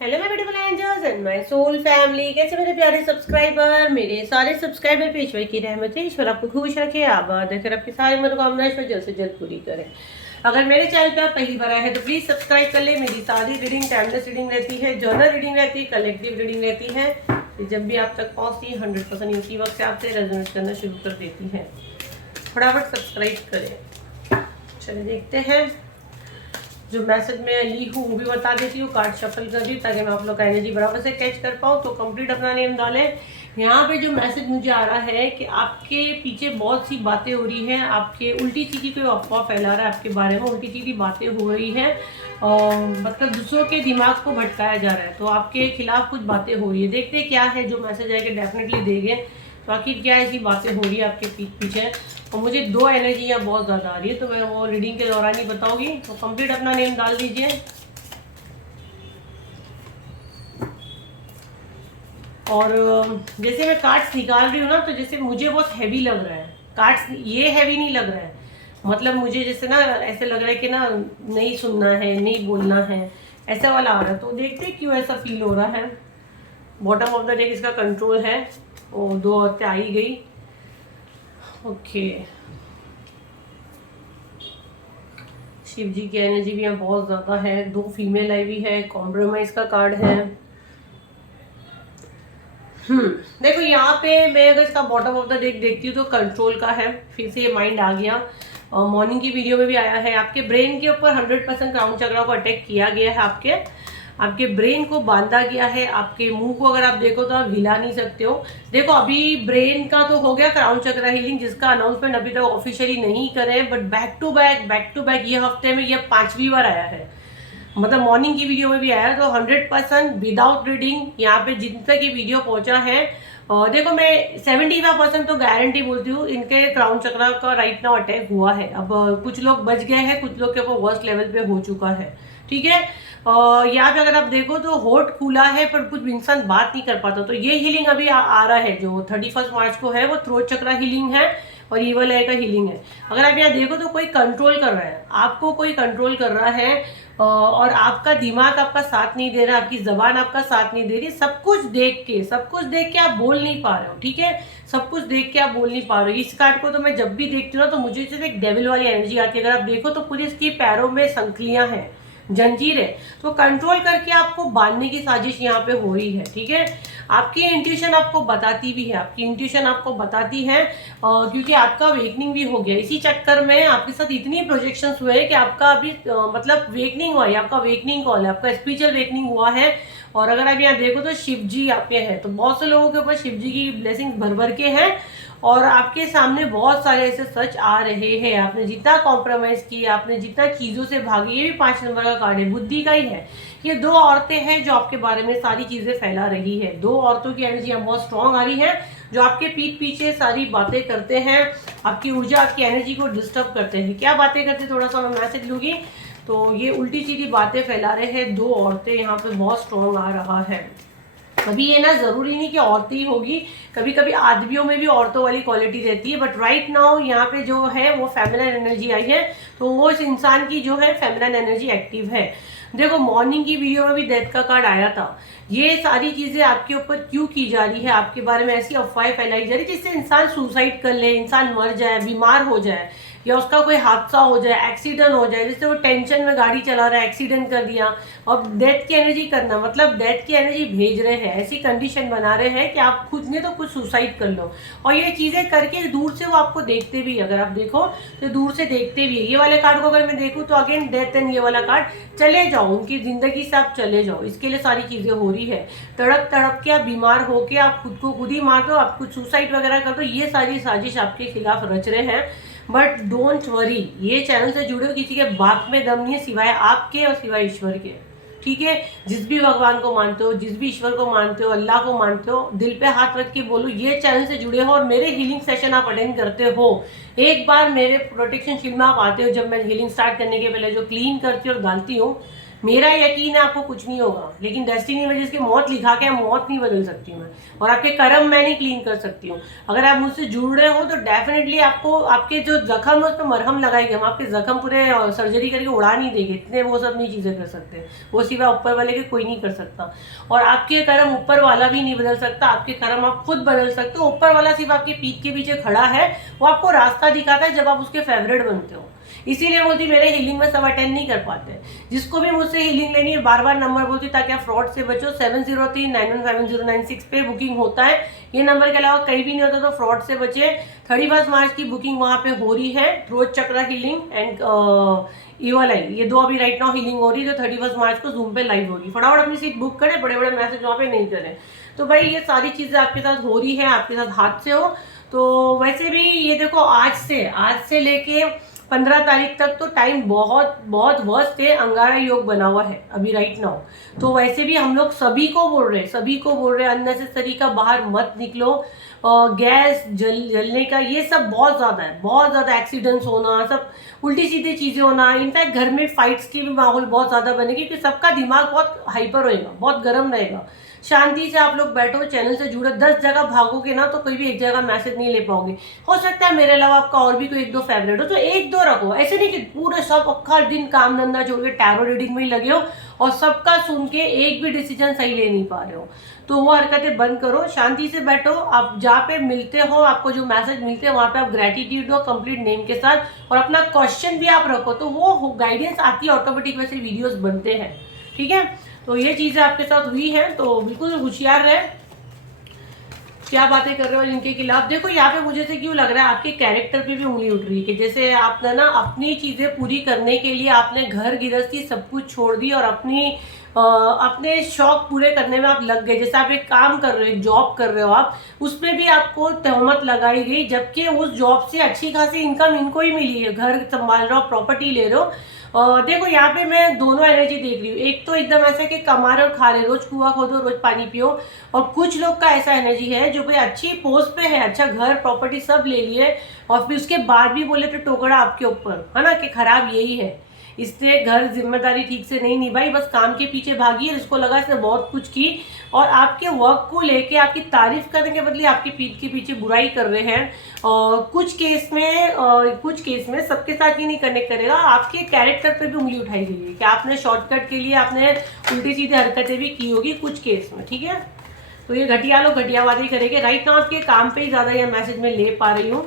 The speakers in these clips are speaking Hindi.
Hello my beautiful angels and my soul family. कैसे मेरे प्यारे सब्सक्राइबर, मेरे सारे सब्सक्राइबर पे ईश्वर की रहमत है। ईश्वर आपको खुश रखे, आबाद रखे, आपकी सारी मनोकामना ईश्वर जल्द से जल्द पूरी करे। अगर मेरे चैनल पे आप पहली बार आए हैं तो प्लीज सब्सक्राइब कर ले। मेरी सारी रीडिंग टाइमलेस रीडिंग रहती है, जर्नल रीडिंग रहती है, कलेक्टिव रीडिंग रहती है। जब भी आप तक पहुंचती है 100% उसी वक्त से आपसे रेजोनेट करना शुरू कर देती है। फटाफट सब्सक्राइब करें। चलिए देखते हैं जो मैसेज में ली हूँ वो भी बता देती हूँ। कार्ड शफल कर दी ताकि मैं आप लोग का एनर्जी बराबर से कैच कर पाऊँ। तो कंप्लीट अपना नेम डालें। यहाँ पे जो मैसेज मुझे आ रहा है कि आपके पीछे बहुत सी बातें हो रही हैं, आपके उल्टी सीधी कोई अफवाह फैला रहा है आपके बारे में, उल्टी सीधी बातें हो रही हैं और मतलब दूसरों के दिमाग को भटकाया जा रहा है। तो आपके खिलाफ कुछ बातें हो रही है। देखते हैं क्या है जो मैसेज है कि डेफिनेटली देंगे। तो आखिर क्या ऐसी बातें हो रही है आपके पीठ पीछे। और मुझे दो एनर्जी यहाँ बहुत ज़्यादा आ रही है तो मैं वो रीडिंग के दौरान ही बताऊंगी। तो कंप्लीट अपना नेम डाल दीजिए। और जैसे मैं कार्ड्स निकाल रही हूँ ना तो जैसे मुझे बहुत हैवी लग रहा है। कार्ड्स ये हैवी नहीं लग रहा है, मतलब मुझे जैसे ना ऐसे लग रहा है कि ना नहीं सुनना है, नहीं बोलना है, ऐसा वाला आ रहा है। तो देखते हैं क्यों ऐसा फील हो रहा है। बॉटम ऑफ द डेक इसका कंट्रोल है और दो औरतें आ ही गई। ओके, शिव जी की एनर्जी भी यहाँ बहुत ज़्यादा है। दो फीमेल आई हुई है, कॉम्प्रोमाइज का कार्ड है। देखो यहाँ पे मैं अगर इसका बॉटम ऑफ द डेक देखती हूँ तो कंट्रोल का है। फिर से ये माइंड आ गया। मॉर्निंग की वीडियो में भी आया है। आपके ब्रेन के ऊपर 100% क्राउन चक्रा को अटैक किया गया है। आपके ब्रेन को बांधा गया है। आपके मुंह को अगर आप देखो तो आप हिला नहीं सकते हो। देखो अभी ब्रेन का तो हो गया क्राउन चक्रा हीलिंग, जिसका अनाउंसमेंट अभी तक ऑफिशियली नहीं करे, बट बैक टू बैक ये हफ्ते में ये 5वीं बार आया है। मतलब मॉर्निंग की वीडियो में भी आया। तो 100% विदाउट रीडिंग यहाँ पे जिन तक ये वीडियो पहुंचा है, और देखो मैं 75% तो गारंटी बोलती हूँ इनके क्राउन चक्रा का राइट नाउ अटैक हुआ है। अब कुछ लोग बच गए हैं, कुछ लोग के ऊपर वर्स्ट लेवल पे हो चुका है। ठीक है, यहाँ पे अगर आप देखो तो होठ खुला है पर कुछ इंसान बात नहीं कर पाता। तो ये हीलिंग अभी आ रहा है जो 31 मार्च को है, वो थ्रोट चक्रा हीलिंग है और ईवल आई का हीलिंग है। अगर आप यहाँ देखो तो कोई कंट्रोल कर रहा है आपको, कोई कंट्रोल कर रहा है और आपका दिमाग आपका साथ नहीं दे रहा, आपकी जबान आपका साथ नहीं दे रही। सब कुछ देख के आप बोल नहीं पा रहे हो। ठीक है, सब कुछ देख के आप बोल नहीं पा रहे हो। इस कार्ड को तो मैं जब भी देखती हूँ ना तो मुझे सिर्फ एक डेविल वाली एनर्जी आती है। अगर आप देखो तो पूरी इसकी पैरों में संखलियां हैं, जंजीर है। तो कंट्रोल करके आपको बांधने की साजिश यहाँ पे हो रही है। ठीक है, आपकी इंट्यूशन आपको बताती भी है, आपकी इंट्यूशन आपको बताती है क्योंकि आपका वेकनिंग भी हो गया। इसी चक्कर में आपके साथ इतनी प्रोजेक्शंस हुए हैं कि आपका अभी मतलब वेकनिंग हुआ है, आपका वेकनिंग कॉल है, आपका स्पिरिचुअल वेकनिंग हुआ है। और अगर आप यहाँ देखो तो शिव जी आपके हैं, तो बहुत से लोगों के ऊपर शिव जी की ब्लेसिंग भर भर के हैं और आपके सामने बहुत सारे ऐसे सच आ रहे हैं। आपने जितना कॉम्प्रोमाइज किया, आपने जितना चीजों से भागे, ये भी 5 नंबर का कार्ड है, बुद्धि का ही है। ये दो औरतें हैं जो आपके बारे में सारी चीजें फैला रही है। दो औरतों की एनर्जी बहुत स्ट्रांग आ रही है जो आपके पीठ पीछे सारी बातें करते हैं, आपकी ऊर्जा आपकी एनर्जी को डिस्टर्ब करते हैं। क्या बातें करते हैं थोड़ा सा मैं मैसेज लूंगी। तो ये उल्टी सीधी बातें फैला रहे हैं दो औरतें, यहाँ पे बहुत स्ट्रांग आ रहा है। कभी ये ना जरूरी नहीं कि औरतें ही होगी, कभी कभी आदमियों में भी औरतों वाली क्वालिटी रहती है। बट राइट नाउ यहाँ पे जो है वो फेमिनिन एनर्जी आई है, तो वो इस इंसान की जो है फेमिनिन एनर्जी एक्टिव है। देखो मॉर्निंग की वीडियो में भी डेथ का कार्ड आया था। ये सारी चीजें आपके ऊपर क्यों की जा रही है, आपके बारे में ऐसी अफवाहें फैलाई जा रही है जिससे इंसान सुसाइड कर ले, इंसान मर जाए, बीमार हो जाए, या उसका कोई हादसा हो जाए, एक्सीडेंट हो जाए। जैसे वो टेंशन में गाड़ी चला रहा है, एक्सीडेंट कर दिया, और डेथ की एनर्जी करना मतलब डेथ की एनर्जी भेज रहे हैं, ऐसी कंडीशन बना रहे हैं कि आप खुद ने तो कुछ सुसाइड कर लो। और ये चीजें करके दूर से वो आपको देखते भी, अगर आप देखो तो दूर से देखते भी है। ये वाले कार्ड को अगर मैं देखूँ तो अगेन डेथ एंड ये वाला कार्ड, चले जाओ उनकी जिंदगी से, आप चले जाओ, इसके लिए सारी चीजें हो रही है। तड़प तड़प के आप बीमार होके आप खुद को खुद ही मार दो, आप कुछ सुसाइड वगैरह कर दो, ये सारी साजिश आपके खिलाफ रच रहे हैं। बट डोंट वरी, ये चैनल से जुड़े हो, किसी के बाप में दम नहीं है सिवाय आपके और सिवाय ईश्वर के। ठीक है, जिस भी भगवान को मानते हो, जिस भी ईश्वर को मानते हो, अल्लाह को मानते हो, दिल पे हाथ रख के बोलो ये चैनल से जुड़े हो और मेरे हीलिंग सेशन आप अटेंड करते हो। एक बार मेरे प्रोटेक्शन शील्ड में आप आते हो, जब मैं हीलिंग स्टार्ट करने के पहले जो क्लीन करती हूँ और डालती हूँ, मेरा यकीन है आपको कुछ नहीं होगा, लेकिन डेस्टिनी में जिसकी मौत लिखा के मौत नहीं बदल सकती मैं, और आपके कर्म मैं नहीं क्लीन कर सकती हूँ। अगर आप मुझसे जुड़ रहे हो तो डेफिनेटली आपको आपके जो जख्म है उस पर मरहम लगाएंगे हम, आपके जख्म पूरे सर्जरी करके उड़ा नहीं देंगे, इतने वो सब नहीं चीज़ें कर सकते, वो सिवा ऊपर वाले के कोई नहीं कर सकता। और आपके कर्म ऊपर वाला भी नहीं बदल सकता, आपके कर्म आप खुद बदल सकते हो। ऊपर वाला सिर्फ आपकी पीठ के पीछे खड़ा है, वो आपको रास्ता दिखाता है जब आप उसके फेवरेट बनते हो। इसीलिए बोलती मेरे हीलिंग में सब अटेंड नहीं कर पाते। जिसको भी मुझसे हीलिंग लेनी है बार बार नंबर बोलती ताकि आप फ्रॉड से बचो। 7039151096 पे बुकिंग होता है, ये नंबर के अलावा कहीं भी नहीं होता, तो फ्रॉड से बचे। 31 मार्च की बुकिंग वहाँ पे हो रही है, रोज चक्रा हीलिंग एंड ईवल आई, ये दो अभी राइट नाउ हीलिंग हो रही है, जो 31 मार्च को जूम पे लाइव होगी। फटाफट अपनी सीट बुक करें, बड़े बड़े मैसेज वहाँ पे नहीं करें। तो भाई ये सारी चीज़ें आपके साथ हो रही है, आपके साथ हाथ से हो। तो वैसे भी ये देखो आज से लेके 15 तारीख तक तो टाइम बहुत बहुत वर्स्ट है, अंगारा योग बना हुआ है अभी राइट नाउ। तो वैसे भी हम लोग सभी को बोल रहे हैं अननेसेसरी का बाहर मत निकलो। गैस जलने का ये सब बहुत ज़्यादा है, बहुत ज़्यादा एक्सीडेंट्स होना, सब उल्टी सीधी चीज़ें होना। इनफैक्ट घर में फाइट्स की भी माहौल बहुत ज़्यादा बनेगी, क्योंकि सबका दिमाग बहुत हाइपर होएगा, बहुत गर्म रहेगा। शांति से आप लोग बैठो, चैनल से जुड़ो। 10 जगह भागोगे ना तो कोई भी एक जगह मैसेज नहीं ले पाओगे। हो सकता है मेरे अलावा आपका और भी कोई 1-2 फेवरेट हो, तो 1-2 रखो। ऐसे नहीं कि पूरे सब अक्खा दिन काम धंधा छोड़ के टैरो रीडिंग में ही लगे हो और सबका सुन के एक भी डिसीजन सही ले नहीं पा रहे हो। तो वो हरकतें बंद करो, शांति से बैठो। आप जहाँ पे मिलते हो, आपको जो मैसेज मिलते हैं वहाँ पे आप ग्रेटिट्यूड हो कंप्लीट नेम के साथ, और अपना क्वेश्चन भी आप रखो, तो वो गाइडेंस आती है ऑटोमेटिक, वैसे वीडियोस बनते हैं। ठीक है, तो ये चीज़ें आपके साथ हुई हैं, तो बिल्कुल होशियार रहे, क्या बातें कर रहे हो इनके खिलाफ। देखो यहाँ पे मुझे से क्यों लग रहा है आपके कैरेक्टर पे भी उंगली उठ रही है, कि जैसे आपने ना अपनी चीज़ें पूरी करने के लिए आपने घर गृहस्थी सब कुछ छोड़ दी और अपने शौक पूरे करने में आप लग गए। जैसे आप एक काम कर रहे हो, एक जॉब कर रहे हो आप, उसमें भी आपको तहमत लगाई गई, जबकि उस जॉब से अच्छी खासी इनकम इनको ही मिली है, घर संभाल रहे हो, प्रॉपर्टी ले रहे हो। देखो यहाँ पे मैं दोनों एनर्जी देख रही हूँ। एक तो एकदम ऐसा कि कमा रहे और खा रहे, रोज कुआं खोदो रोज पानी पियो। और कुछ लोग का ऐसा एनर्जी है जो भाई अच्छी पोस्ट पे है, अच्छा घर प्रॉपर्टी सब ले लिए, और फिर उसके बाद भी बोले तो टोकरा आपके ऊपर है ना, कि खराब यही है, इसने घर जिम्मेदारी ठीक से नहीं निभाई, बस काम के पीछे भागी है, इसको लगा इसने बहुत कुछ की, और आपके वर्क को लेके आपकी तारीफ करने के बदले आपकी पीठ के पीछे बुराई कर रहे हैं। कुछ केस में सबके साथ ही नहीं कनेक्ट करेगा, आपके कैरेक्टर पे भी उंगली उठाई गई है कि आपने शॉर्टकट के लिए आपने उल्टी सीधी हरकतें भी की होगी कुछ केस में। ठीक है, तो ये घटिया लोग घटियावादी करेंगे। राइट नाउ आपके काम पे ही ज़्यादा यह मैसेज में ले पा रही हूँ।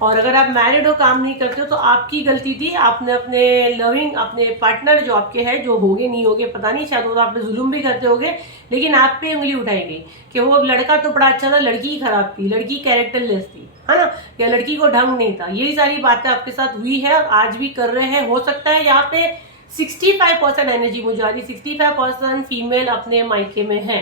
और अगर आप मैरिड हो, काम नहीं करते हो, तो आपकी गलती थी, आपने अपने लविंग अपने पार्टनर जो आपके हैं, जो होगे नहीं होगे पता नहीं, शायद वो आप पे जुल्म भी करते होगे, लेकिन आप पे उंगली उठाई गई कि वो लड़का तो बड़ा अच्छा था, लड़की ही खराब थी, लड़की कैरेक्टरलेस थी, है ना, या लड़की को ढंग नहीं था। यही सारी बातें आपके साथ हुई है और आज भी कर रहे हैं। हो सकता है यहाँ पे 65% एनर्जी मुझे आ रही, 65% फीमेल अपने मायके में है,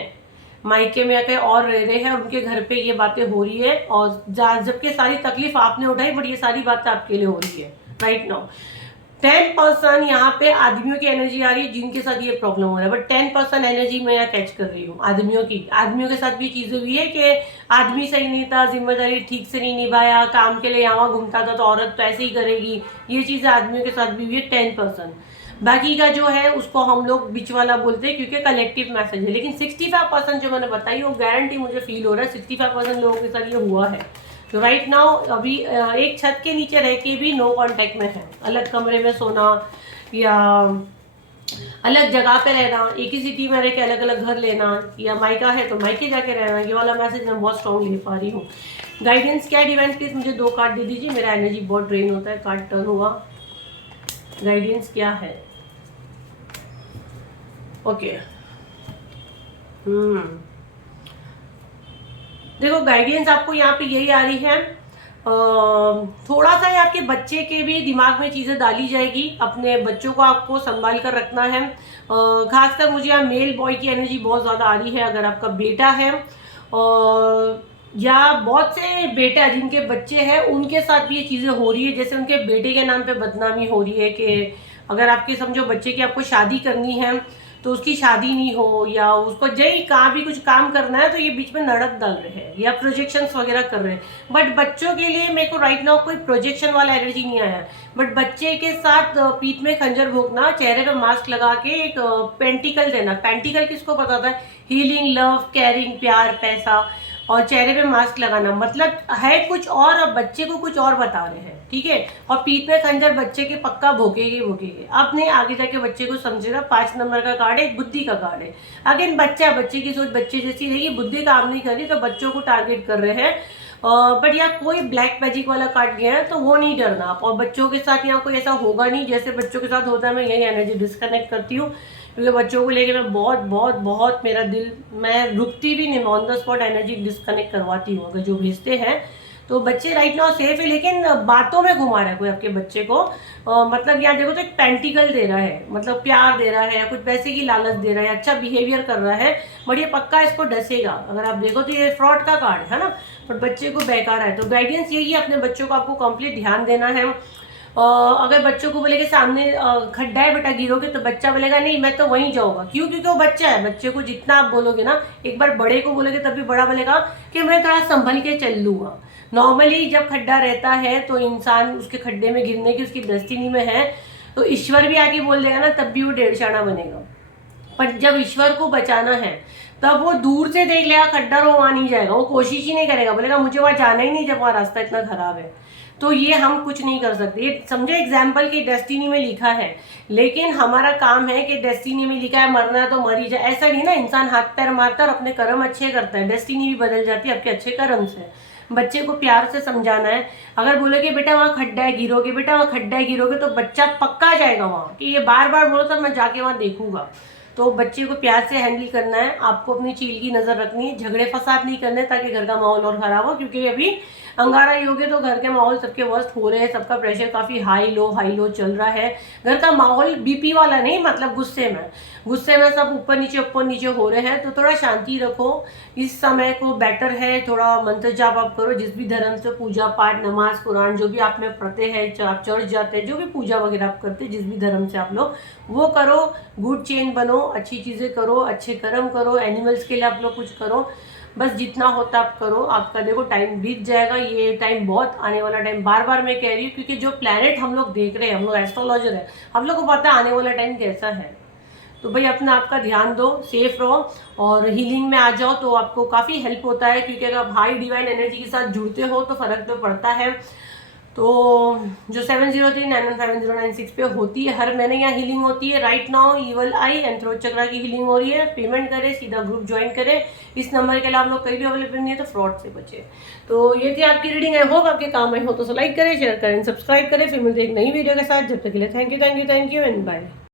मायके में आके और रह रहे हैं, उनके घर पे ये बातें हो रही है। और जबकि सारी तकलीफ आपने उठाई, बट ये सारी बातें आपके लिए हो रही है राइट नाउ। 10% यहाँ पे आदमियों की एनर्जी आ रही है जिनके साथ ये प्रॉब्लम हो रहा है, बट 10% एनर्जी मैं यहाँ कैच कर रही हूँ आदमियों की। आदमियों के साथ भी चीज़ें हुई है कि आदमी सही नहीं था, जिम्मेदारी ठीक से नहीं निभाया, काम के लिए यहाँ घूमता था तो औरत तो ऐसे ही करेगी, ये चीज़ें आदमियों के साथ भी हुई है 10%। बाकी का जो है उसको हम लोग बीच वाला बोलते हैं, क्योंकि कलेक्टिव मैसेज है। लेकिन 65% जो मैंने बताई वो गारंटी मुझे फील हो रहा है 65% लोगों के साथ ये हुआ है। तो राइट नाउ अभी एक छत के नीचे रह के भी नो कांटेक्ट में है, अलग कमरे में सोना या अलग जगह पे रहना, एक ही सिटी में रह के अलग अलग घर लेना, या मायका है तो मायके जाके रहना, ये वाला मैसेज मैं बहुत स्ट्रॉन्ग ले पा रही हूँ। गाइडेंस क्या डिवाइन प्लीज मुझे 2 कार्ड दे दीजिए, मेरा एनर्जी बहुत ड्रेन होता है। कार्ड टर्न हुआ, गाइडेंस क्या है? ओके देखो गाइडेंस आपको यहाँ पे यही आ रही है, थोड़ा सा आपके बच्चे के भी दिमाग में चीज़ें डाली जाएगी, अपने बच्चों को आपको संभाल कर रखना है। खासकर मुझे यहाँ मेल बॉय की एनर्जी बहुत ज़्यादा आ रही है। अगर आपका बेटा है या बहुत से बेटा जिनके बच्चे हैं उनके साथ भी ये चीज़ें हो रही है, जैसे उनके बेटे के नाम पे बदनामी हो रही है कि अगर आपके समझो बच्चे की आपको शादी करनी है तो उसकी शादी नहीं हो या उसको जय कहाँ भी कुछ काम करना है तो ये बीच में नड़क डाल रहे हैं या प्रोजेक्शंस वगैरह कर रहे हैं। बट बच्चों के लिए मेरे को राइट नाउ कोई प्रोजेक्शन वाला एनर्जी नहीं आया। बट बच्चे के साथ पीठ में खंजर भोंकना, चेहरे पे मास्क लगा के एक पेंटिकल देना। पेंटिकल किसको पता था? हीलिंग, लव, केयरिंग, प्यार, पैसा, और चेहरे पे मास्क लगाना मतलब है कुछ और बच्चे को कुछ और बता रहे हैं, ठीक है। और पीठ में खंजर बच्चे के पक्का भोगेगी भोगेगी। अब नहीं आगे जाके बच्चे को समझेगा 5 नंबर का कार्ड है, एक बुद्धि का कार्ड है। अगेन बच्चे की सोच बच्चे जैसी रहेगी, बुद्धि काम नहीं कर रही तो बच्चों को टारगेट कर रहे हैं। बट यहाँ कोई ब्लैक मैजिक वाला कार्ड गया है तो वो नहीं डरना आप। और बच्चों के साथ यहाँ कोई ऐसा होगा नहीं जैसे बच्चों के साथ होता है। मैं यही एनर्जी डिस्कनेक्ट करती हूँ क्योंकि बच्चों को लेके मैं बहुत बहुत बहुत मेरा दिल, मैं रुकती भी नहीं, on the spot energy disconnect करवाती हूँ अगर जो भेजते हैं। तो बच्चे राइट नाउ सेफ है, लेकिन बातों में घुमा रहा है कोई आपके बच्चे को। मतलब यहाँ देखो तो एक पेंटिकल दे रहा है, मतलब प्यार दे रहा है या कुछ पैसे की लालच दे रहा है, अच्छा बिहेवियर कर रहा है, बट ये पक्का इसको डसेगा। अगर आप देखो तो ये फ्रॉड का कार्ड है ना, बट बच्चे को बेकार है। तो गाइडेंस यही है, अपने बच्चों को आपको कंप्लीट ध्यान देना है। अगर बच्चों को बोलेगे सामने खड्डा है बेटा गिरोगे, तो बच्चा बोलेगा नहीं मैं तो वहीं जाऊंगा। क्यों? क्योंकि वो बच्चा है। बच्चे को जितना आप बोलोगे ना, एक बार बड़े को बोलोगे तब भी बड़ा बोलेगा कि मैं थोड़ा संभल के चल लूंगा। नॉर्मली जब खड्डा रहता है तो इंसान उसके खड्डे में गिरने की उसकी डेस्टिनी में है, तो ईश्वर भी आके बोल देगा ना तब भी वो डेढ़शाना बनेगा। पर जब ईश्वर को बचाना है तब वो दूर से देख लेगा खड्डा, वो वहां नहीं जाएगा, वो कोशिश ही नहीं करेगा, बोलेगा मुझे वहां जाना ही नहीं जब वहां रास्ता इतना खराब है। तो ये हम कुछ नहीं कर सकते। ये समझो एग्जाम्पल की डेस्टिनी में लिखा है, लेकिन हमारा काम है कि डेस्टिनी में लिखा है मरना है तो मर ही जाए, ऐसा नहीं ना। इंसान हाथ पैर मारता है और अपने कर्म अच्छे करता है, डेस्टिनी भी बदल जाती है आपके अच्छे कर्म से। बच्चे को प्यार से समझाना है। अगर बोलोगे बेटा वहाँ खड्डा है गिरोगे, बेटा वहाँ खड्डा है गिरोगे, तो बच्चा पक्का जाएगा वहाँ कि ये बार बार बोलो तो मैं जाके वहाँ देखूंगा। तो बच्चे को प्यार से हैंडल करना है। आपको अपनी चील की नजर रखनी है, झगड़े फसाद नहीं करने ताकि घर का माहौल और खराब हो, क्योंकि अभी अंगारा योग है तो घर के माहौल सबके वर्स्ट हो रहे हैं, सबका प्रेशर काफी हाई लो चल रहा है। घर का माहौल बीपी वाला नहीं, मतलब गुस्से में सब ऊपर नीचे हो रहे हैं। तो थोड़ा शांति रखो, इस समय को बेटर है थोड़ा मंत्र जाप आप करो, जिस भी धर्म से पूजा पाठ नमाज कुरान जो भी आप में पढ़ते हैं, आप चर्च जाते हैं, जो भी पूजा वगैरह आप करते हैं जिस भी धर्म से आप लोग, वो करो। गुड चेन बनो, अच्छी चीजें करो, अच्छे कर्म करो, एनिमल्स के लिए आप लोग कुछ करो। बस जितना होता आप करो, आपका देखो टाइम बीत जाएगा। ये टाइम बहुत आने वाला टाइम, बार बार मैं कह रही हूँ, क्योंकि जो प्लैनेट हम लोग देख रहे हैं, हम लोग एस्ट्रोलॉजर है, हम लोग को पता है आने वाला टाइम कैसा है। तो भाई अपना आपका ध्यान दो, सेफ रहो और हीलिंग में आ जाओ तो आपको काफ़ी हेल्प होता है, क्योंकि अगर आप हाई डिवाइन एनर्जी के साथ जुड़ते हो तो फर्क तो पड़ता है। तो जो 703915096 पे होती है हर महीने यहाँ हीलिंग होती है। Right now evil eye and throat chakra की हीलिंग हो रही है। पेमेंट करें, सीधा ग्रुप ज्वाइन करें। इस नंबर के लिए आप लोग कहीं भी अवेलेबल नहीं है, तो फ्रॉड से बचे। तो ये थी आपकी रीडिंग। आई होप आपके काम आई हो तो लाइक करें, शेयर करें, सब्सक्राइब करें। फिर मिलते एक नई वीडियो के साथ। जब तक के लिए थैंक यू एंड बाय।